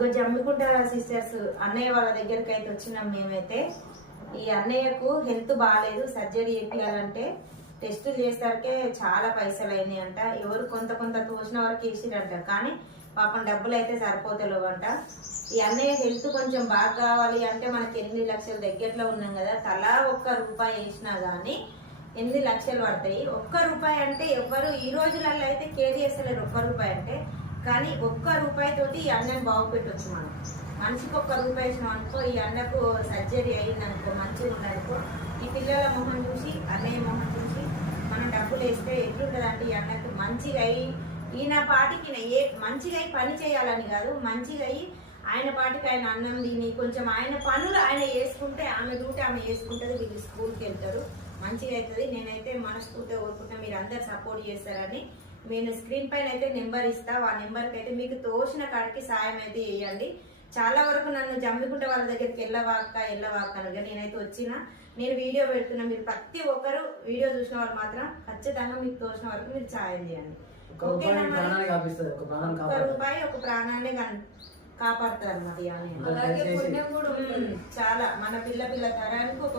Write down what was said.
ఇగో Jammikunta sisters అన్నయ్య వాళ్ళ దగ్గరికి అయితే వచ్చినాం మేమైతే. ఈ అన్నయ్యకు హెల్త్ బాగాలేదు, సర్జరీ చేయాలంటే టెస్టులు చేసరికే చాలా పైసలు అయినాయి అంట. ఎవరు కొంత కొంత తోచిన వరకు వేసిరంట, కానీ పాపం డబ్బులు అయితే సరిపోతలేవు అంట. ఈ అన్నయ్య హెల్త్ కొంచెం బాగా కావాలి అంటే మనకి 8 లక్షల దగ్గరలో ఉన్నాం కదా, తలా ₹1 వేసినా గానీ 8 లక్షలు పడతాయి. ₹1 అంటే ఎవ్వరు ఈ రోజులలో అయితే కేర్ చేస్తలేరు ₹1 అంటే. కానీ ₹1 తోటి ఈ అన్నని బాగుపెట్టవచ్చు మనం. మనిషికి ₹1 వేసినాం అనుకో, ఈ అన్నకు సర్జరీ అయ్యిందనుకో, మంచిగా ఉండనుకో, ఈ పిల్లల మొహం చూసి అన్నయ్య మొహం చూసి మనం డబ్బులు వేస్తే ఎట్లుంటుంది అంటే ఈ అన్నకు మంచిగా అయ్యి, ఈయన పాటికి మంచిగా అయ్యి పని చేయాలని కాదు, మంచిగా అయ్యి ఆయన పాటికి ఆయన అన్నం తిని కొంచెం ఆయన పనులు ఆయన వేసుకుంటే, ఆమె డ్యూటీ ఆమె వేసుకుంటుంది, వీళ్ళు స్కూల్కి వెళ్తారు, మంచిగా అవుతుంది. నేనైతే మనస్ఫూర్తిగా కోరుకుంటున్నా మీరు అందరు సపోర్ట్ చేస్తారని. నేను స్క్రీన్ పైన అయితే నెంబర్ ఇస్తా, ఆ నెంబర్కి అయితే మీకు తోచిన కాడికి సాయం అయితే చేయండి. చాలా వరకు నన్ను జమ్మికుంట వాళ్ళ దగ్గరికి వెళ్ళవాక అనగా నేనైతే వచ్చిన, నేను వీడియో పెడుతున్నా, మీరు ప్రతి ఒక్కరు వీడియో చూసిన వాళ్ళు మాత్రం ఖచ్చితంగా మీకు తోచిన వరకు మీరు సాయం చేయండి. ₹1 ఒక ప్రాణాన్ని కాపాడుతారు అన్నమాట. చాలా మన పిల్ల తరానికి ఒక